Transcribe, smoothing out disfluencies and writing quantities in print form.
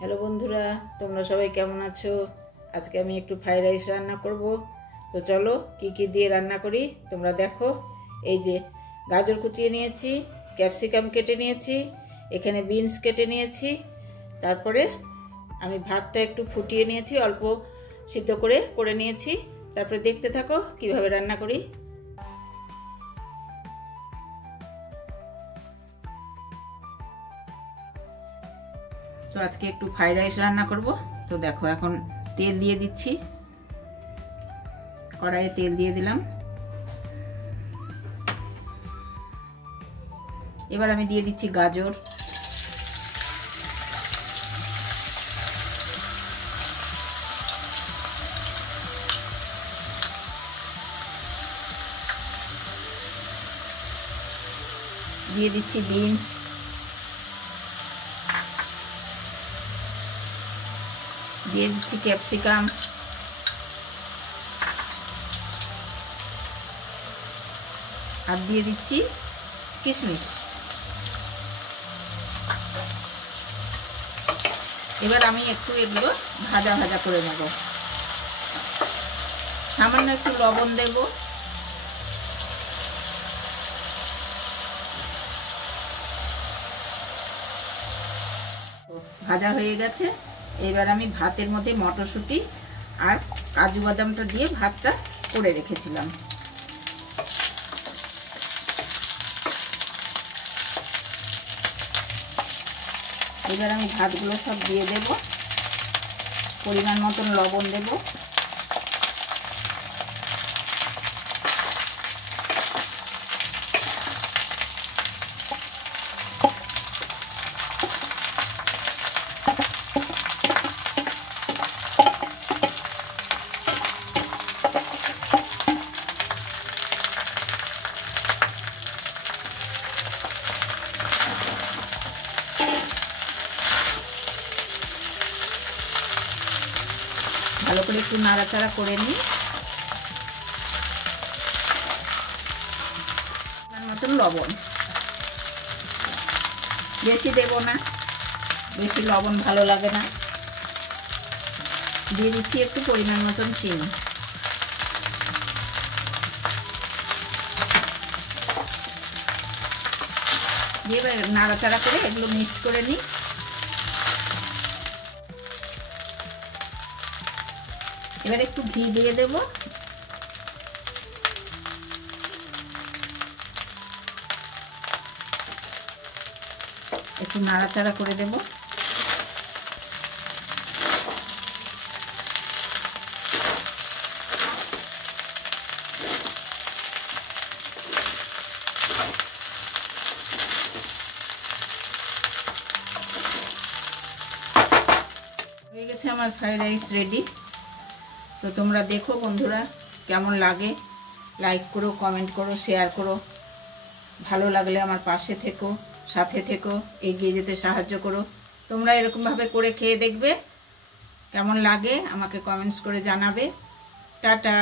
Hello বন্ধুরা, তোমরা সবাই কেমন আছো? আজকে আমি একটু ফ্রাইড রাইস রান্না করব। তো চলো কি কি দিয়ে রান্না করি তোমরা দেখো। এই যে গাজর কুচিয়ে নিয়েছি, ক্যাপসিকাম কেটে নিয়েছি, এখানে বিনস কেটে নিয়েছি। তারপরে আমি ভাতটা একটু ফুটিয়ে নিয়েছি, অল্প সিদ্ধ করে নিয়েছি। তারপরে দেখতে থাকো কিভাবে রান্না করি। তো আজকে একটু ফ্রাইড রাইস রান্না করব। তো দেখো এখন তেল দিয়ে দিচ্ছি, কড়াইয়ে তেল দিয়ে দিলাম। এবার আমি দিয়ে দিচ্ছি গাজর, দিয়ে দিচ্ছি বিনস, দিয়ে দিচ্ছি ক্যাপসিকাম, আর দিয়ে দিচ্ছি কিশমিশ। এবার আমি একটু এগুলো ভাজা ভাজা করে নেব। সামান্য একটু লবণ দেব, ভাজা হয়ে গেছে। এবার আমি ভাতের মধ্যে মটরশুঁটি আর কাজু বাদামটা দিয়ে ভাতটা করে রেখেছিলাম। এবার আমি ভাতগুলো সব দিয়ে দেব, পরিমাণ মতন লবণ দেব, ভালো করে একটু নাড়াচাড়া করে নিই। মতন লবণ, বেশি দেব না, বেশি লবণ ভালো লাগে না। দিয়ে দিচ্ছি একটু পরিমাণ মতন চিনি। দিয়ে নাড়াচাড়া করে এগুলো মিক্স করে নিই। এবার একটু ঘি দিয়ে দেব, একটু নাড়াচাড়া করে দেব। হয়ে গেছে আমার ফ্রাইড রাইস রেডি। তো তোমরা দেখো বন্ধুরা কেমন লাগে, লাইক করো, কমেন্ট করো, শেয়ার করো। ভালো লাগলে আমার পাশে থেকো, সাথে থেকো, এগিয়ে যেতে সাহায্য করো। তোমরা এরকমভাবে করে খেয়ে দেখবে, কেমন লাগে আমাকে কমেন্টস করে জানাবে। টাটা।